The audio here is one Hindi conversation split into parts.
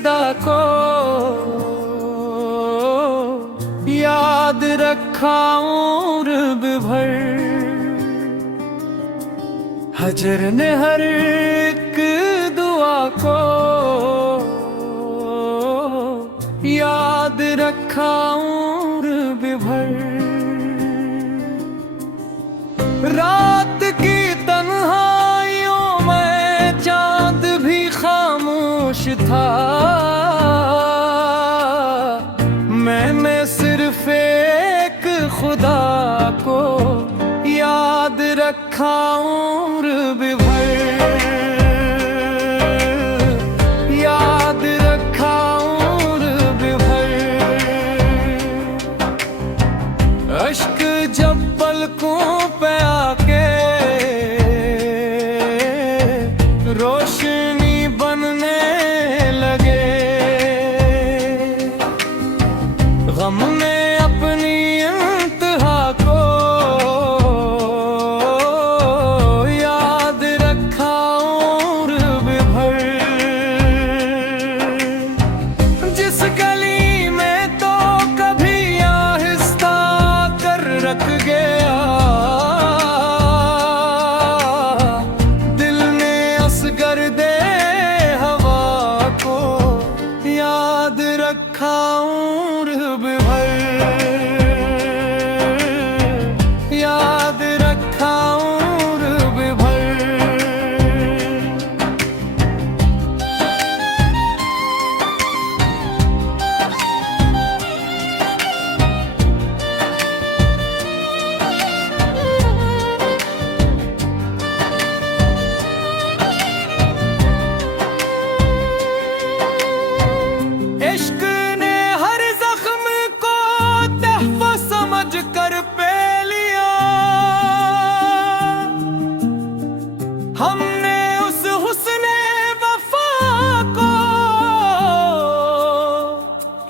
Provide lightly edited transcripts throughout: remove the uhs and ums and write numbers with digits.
अदा को याद रखा उम्र भर। हजर ने हर एक दुआ को याद रखा उम्र भर। रात की तन्हाइयों में चांद भी खामोश था। मैंने सिर्फ एक खुदा को याद रखा उम्र भर। याद रखा उम्र भर। अश्क जब पलकों पे आके रोशनी बनने लगे, गम ने अपनी इंतहा को याद रखा उम्र भर। जिस गली में तो कभी आहिस्ता कर रख गया, दिल ने असगर दे हवा को याद रखा उम्र भर। याद रखा उम्र भर। इश्क ने हर जख्म को तहफ़ा समझ कर पे लिया। हमने उस हुस्ने वफा को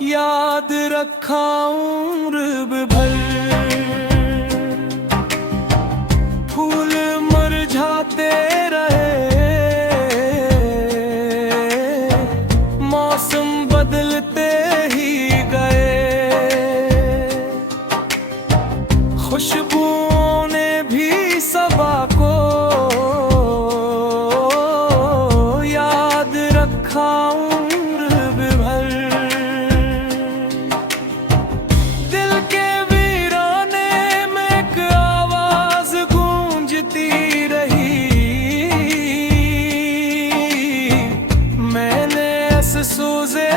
याद रखा उम्र भर। फूल मुरझाते रहे, मौसम बदलते ही गए, खुशबुओं ने भी सबा को याद रखा उम्र भर। दिल के वीराने में एक आवाज गूंजती रही, मैंने इस सूजे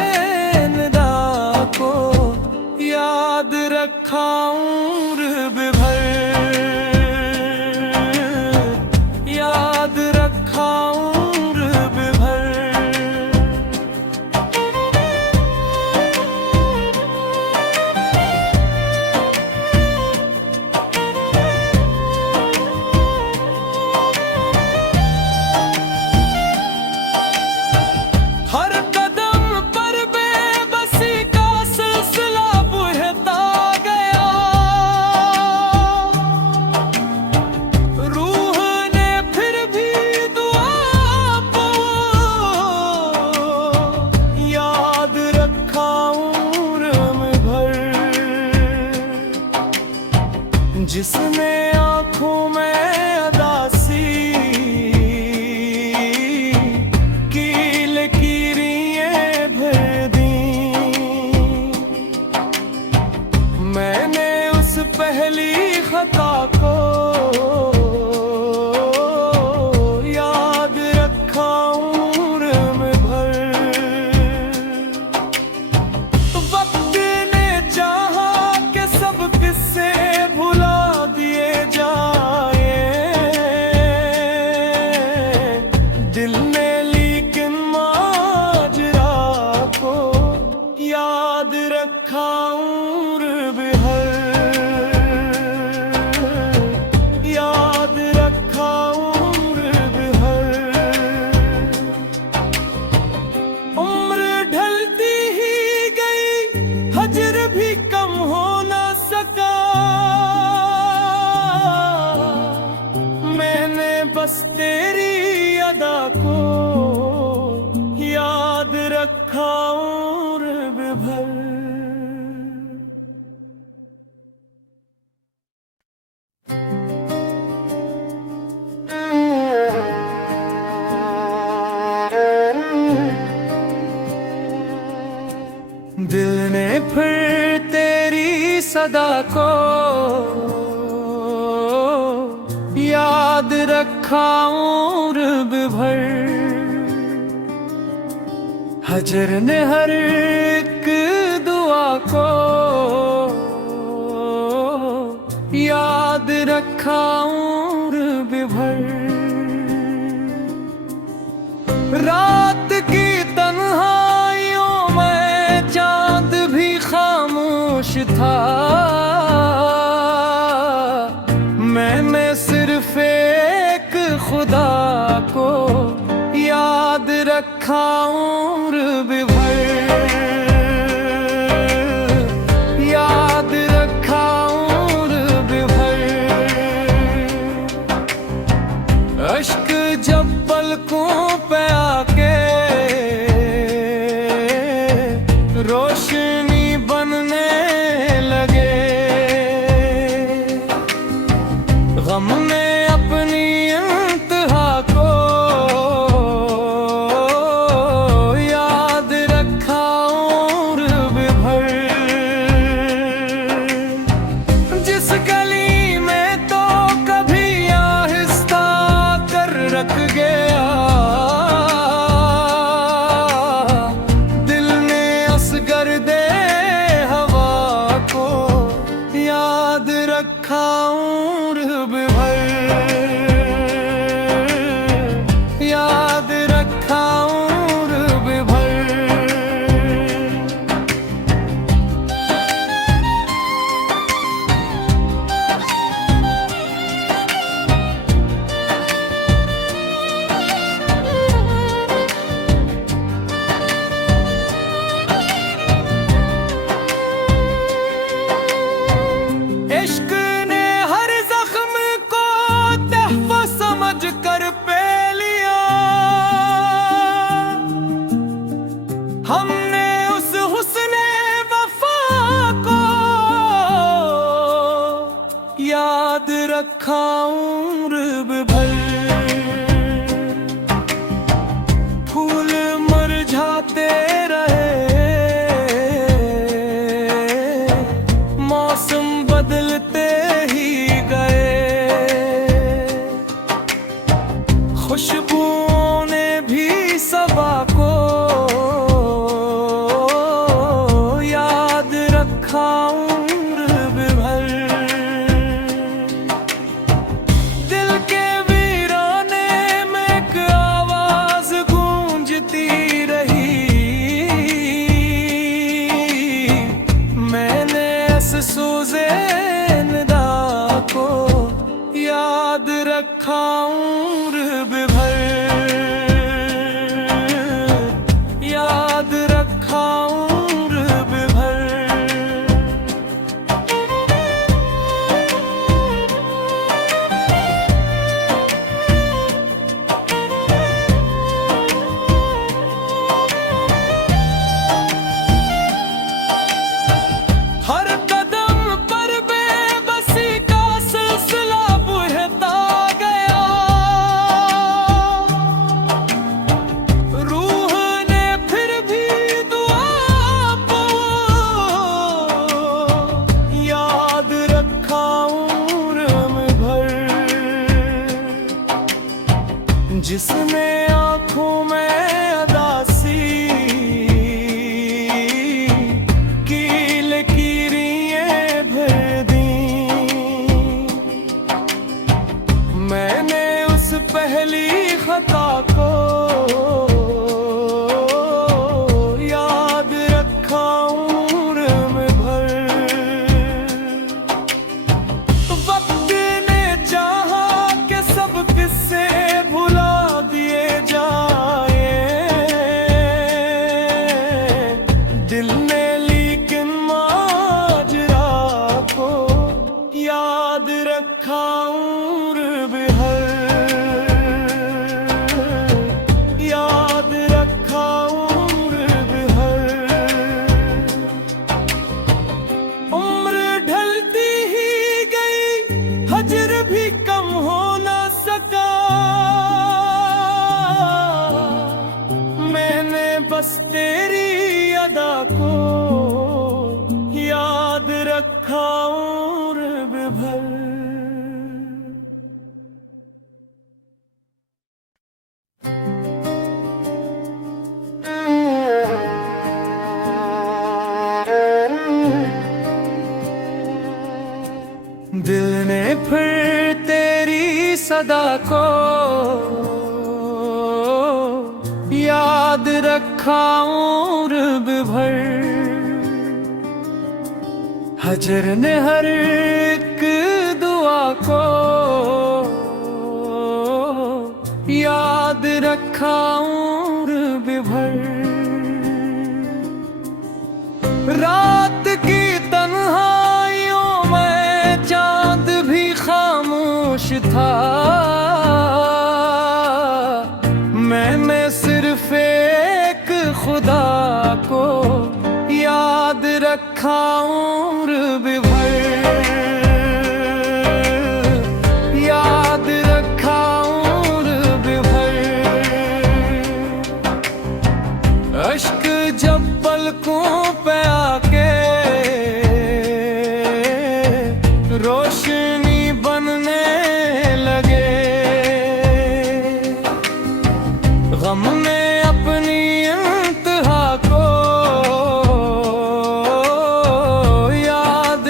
निदा को याद रखा उम्र भर। याद रखा उम्र भर। हर कदम पर बेबसी का सिलसिला बहता गया, रूह ने फिर भी दुआ को याद रखा उम्र भर। जिसने आंखों में अदासी की लकीरें भर दी, मैंने उस पहली खता को याद रखा उम्र भर। वक्त ने चाहा कि सब किस्से भुला दिए जाए, दिल ने लेकिन माजरा को याद रखा उम्र भर। याद रखा उम्र भर। उम्र ढलती ही गई, हजर भी कम हो न सका, मैंने बस तेरी अदा को याद रखा भर। दिल ने फिर तेरी सदा को याद रखा उम्र भर। हजर ने हर एक दुआ को याद रखा उम्र भर। रात की तन्हाइयों में चांद भी खामोश था। मैंने सिर्फ एक खुदा को याद रखा उम्र भर। याद रखा उम्र भर। अश्क जब पलकों पे आके रोशनी बनने लगे। गम ने अपनी इंतहा को याद रखा उम्र भर। जिस गली में तो कभी आहिस्ता कर रख गया, दिल ने असगर दे हवा को याद रखा उम्र भर। याद रखा उम्र भर। इश्क ने हर जख्म को तहफ़ा समझ कर पे लिया। हमने उस हुस्ने वफा को याद रखा उम्र भर। फूल मुरझाते रहे, मौसम बदलते ही गए। खुशबुओं ने भी सबा को याद रखा उम्र भर। दिल के वीराने में एक आवाज गूंजती रही। मैंने सूजे निदा को याद रखा उम्र भर। याद रखा उम्र भर। हर कदम पर बेबसी का सिलसिला बुझता गया। रखा उम्र भर। दिल ने फिर तेरी सदा को याद रखा उम्र भर। हजर ने हर एक दुआ को याद रखा उम्र भर। रात की तन्हाइयों में चांद भी खामोश था। मैंने सिर्फ एक खुदा को याद रखा उम्र भर। याद रखा उम्र भर। अश्क जब पलकों पे आके रोशनी बनने लगे। गम ने अपनी इंतहा को याद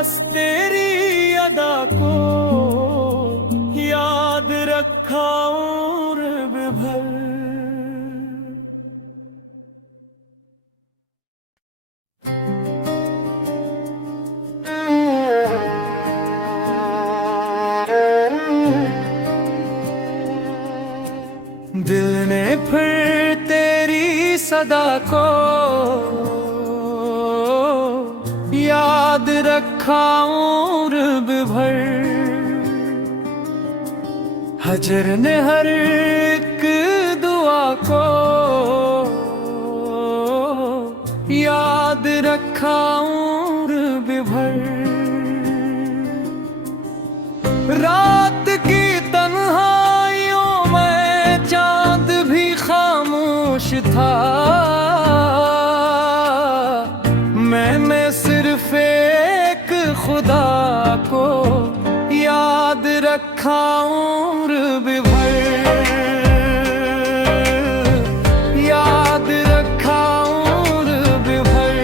बस तेरी अदा को याद रखा उम्र भर। दिल ने फिर तेरी सदा को याद रखा उम्र भर। हजर ने हर एक दुआ को याद रखा उम्र भर। रात की तन्हाइयों में चांद भी खामोश था। मैंने सिर्फ एक खुदा को याद रखा उम्र भर। याद रखा उम्र भर।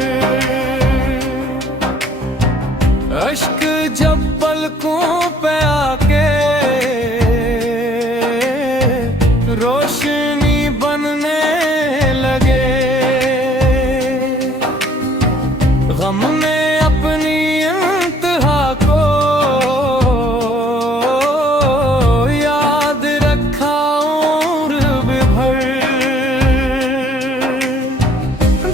अश्क जब पलकों पे आके रोशनी बनने लगे, गम ने अपनी इंतहा को याद रखा उम्र भर।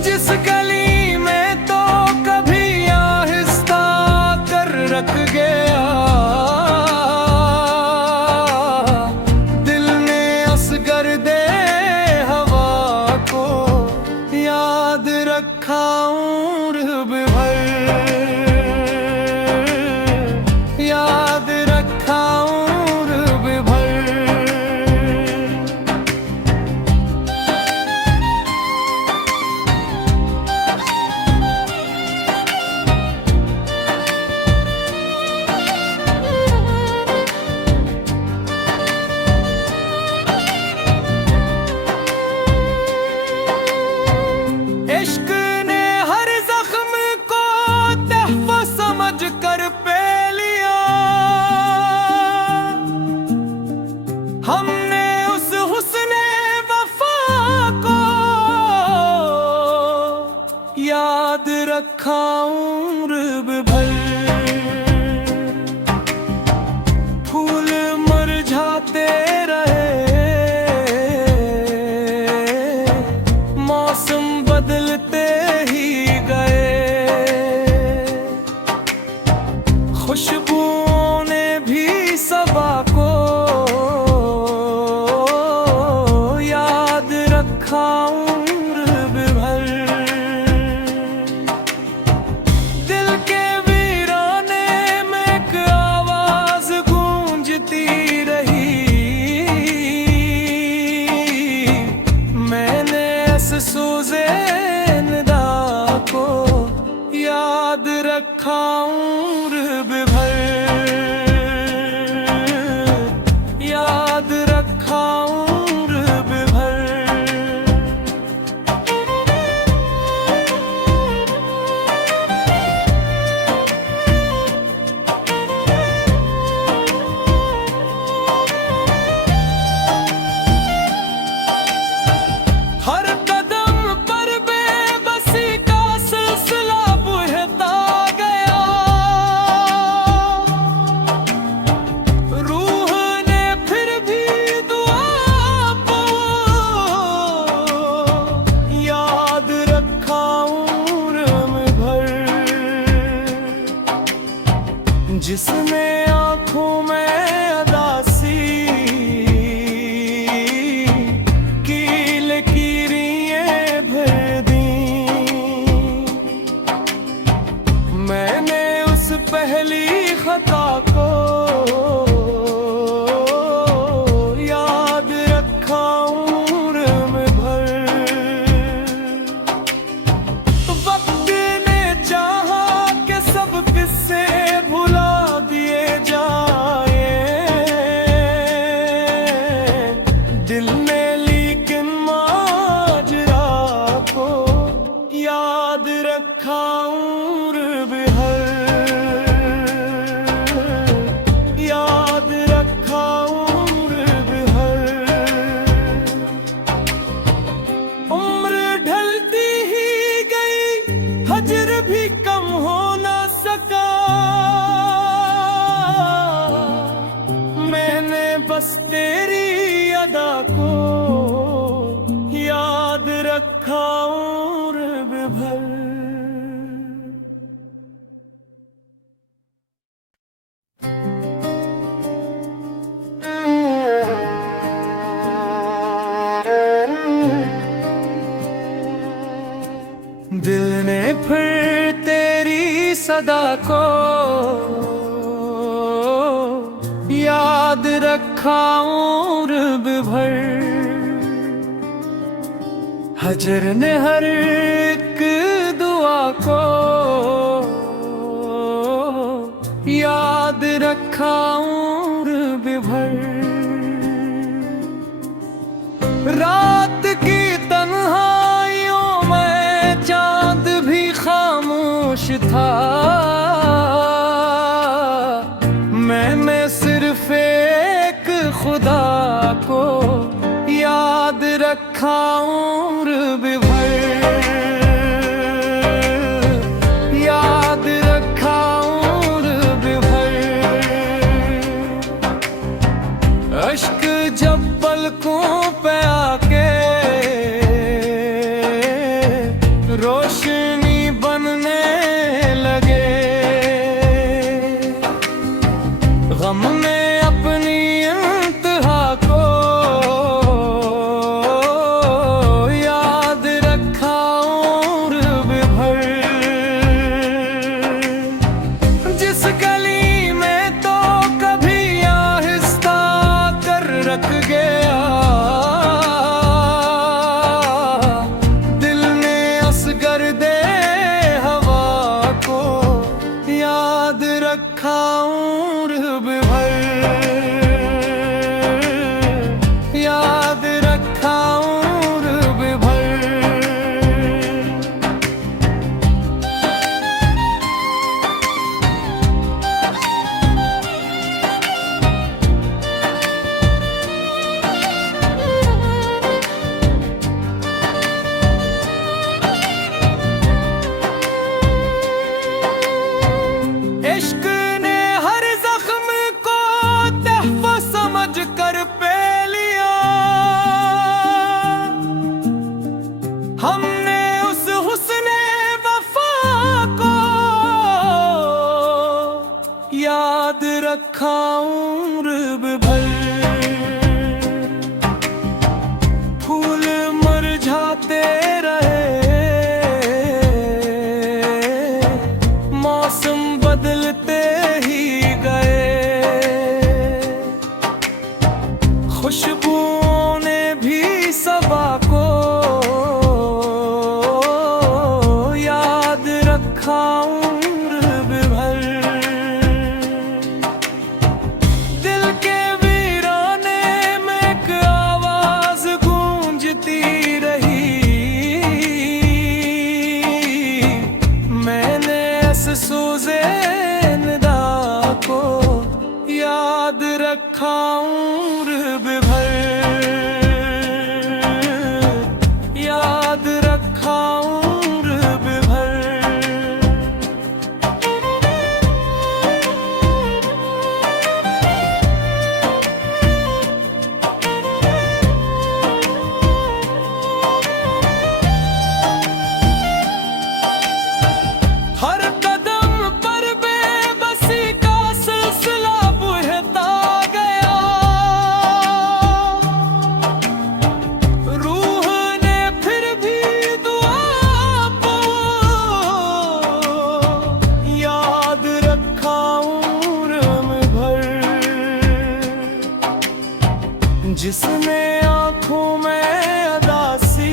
जिस गली में तो कभी आहिस्ता कर रख गया, दिल ने असगर दे हवा को याद रखा उम्र भर। याद रखा उम्र भर। इश्क ने हर जख्म को तहफ़ा समझ कर पे लिया। हमने उस हुस्ने वफा को याद रखा उम्र भर। फूल मुरझाते रहे, मौसम बदलते ही गए, खुशबुओं ने भी सबा को याद रखा उम्र भर। दिल के वीराने में एक आवाज गूंजती रही, मैंने सूजे निदा को याद रखा उम्र भर। याद रखा उम्र भर। हर कदम पर बेबसी का सिलसिला बुझता गया, रूह ने फिर भी दुआ को याद रखा उम्र भर। जिसने आंखों में अदासी पहली खता को याद रखा उम्र भर। वक्त ने चाहा कि सब किस्से भुला दिए जाए, दिल ने लेकिन माजरा को याद रखा उम्र भर। सदा को याद रखा उम्र भर। हजर ने हर एक दुआ को याद रखा उम्र भर। रात की तन्हाइयों में चांद भी खामोश था। मैंने सिर्फ एक खुदा को याद रखा उम्र भर। याद रखा उम्र भर। अश्क जब पलकों पे आके रोशनी बनने लगे, गम ने अपनी इंतहा को याद रखा उम्र भर। जिस गली में तो कभी आहिस्ता कर रख गया, दिल ने असगर दे हवा को याद रखा उम्र भर। याद रखा उम्र भर। इश्क ने हर जख्म को तहफ़ा समझ कर पे लिया। हमने उस हुस्ने वफा को याद रखा उम्र भर। फूल मुरझाते रहे, मौसम बदलते ही गए, खुशबुओं ने भी सबा को याद रखा उम्र भर। दिल के वीराने में एक आवाज गूंजती रही, मैंने सूज़े निदा को याद रखा उम्र भर। याद रखा उम्र भर। हर कदम पर बेबसी का सिलसिला बहता गया, रूह ने फिर भी दुआ को याद रखा उम्र भर। जिसने आंखों में अदासी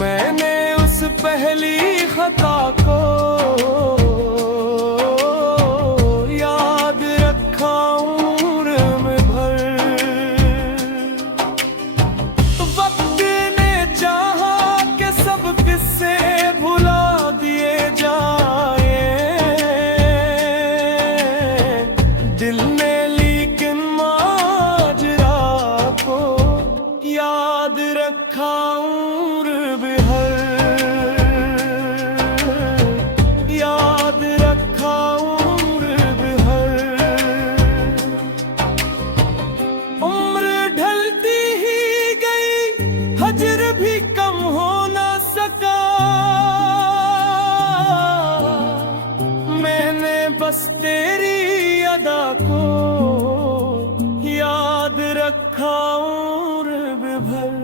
मैंने उस पहली खता को याद रखा उम्र भर। वक्त ने चाहा कि सब किस्से भुला दिए जाए, दिल ने लेकिन माजरा को याद रखा उम्र भर। याद रखा उम्र भर। उम्र ढलती ही गई, हजर भी कम हो न सका। मैंने बस तेरी अदा को याद रखा उम्र भर।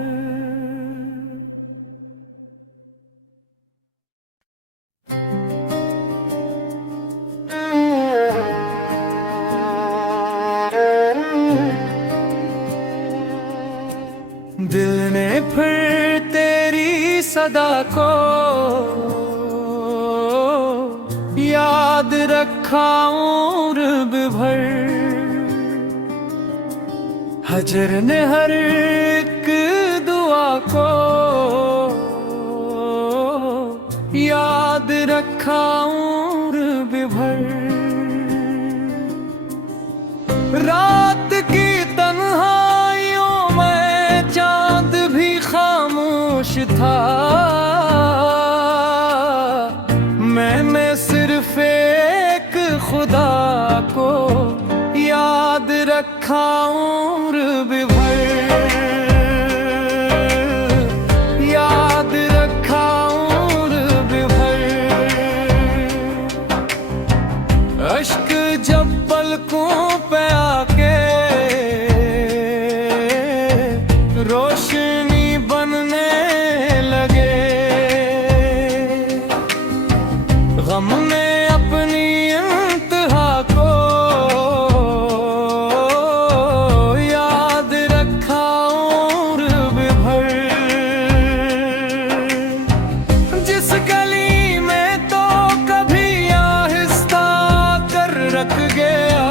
दिल ने फिर तेरी सदा को याद रखा उम्र भर। हजर ने हर एक दुआ को याद रखा उम्र भर। रात की तन्हाइयों में चांद भी खामोश था। मैंने सिर्फ एक खुदा को याद रखा उम्र भर। याद रखा उम्र भर। अश्क जब पलकों पे आके रोशनी बनने लगे। गम ने अपनी इंतहा को याद रखा उम्र भर। जिस गली में तो कभी आहिस्ता कर रख गया,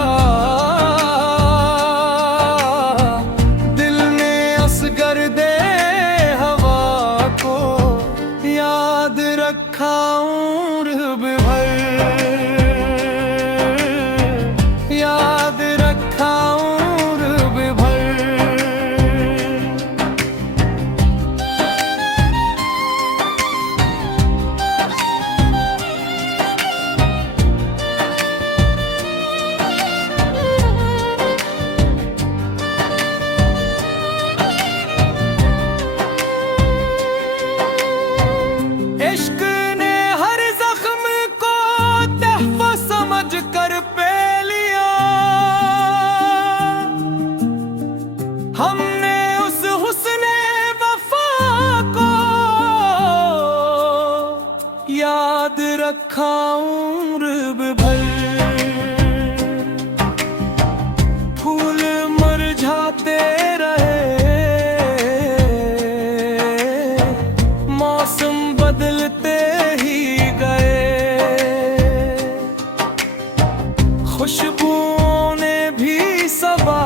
दिल ने असगर दे हवा को याद रखा उम्र भर। याद रखा उम्र भर। इश्क ने हर जख्म को तहफ़ा समझ कर पे लिया। हमने उस हुस्ने वफा को याद रखा उम्र भर। फूल मुरझाते रहे, मौसम बदलते ही गए। खुशबुओं ने भी सबा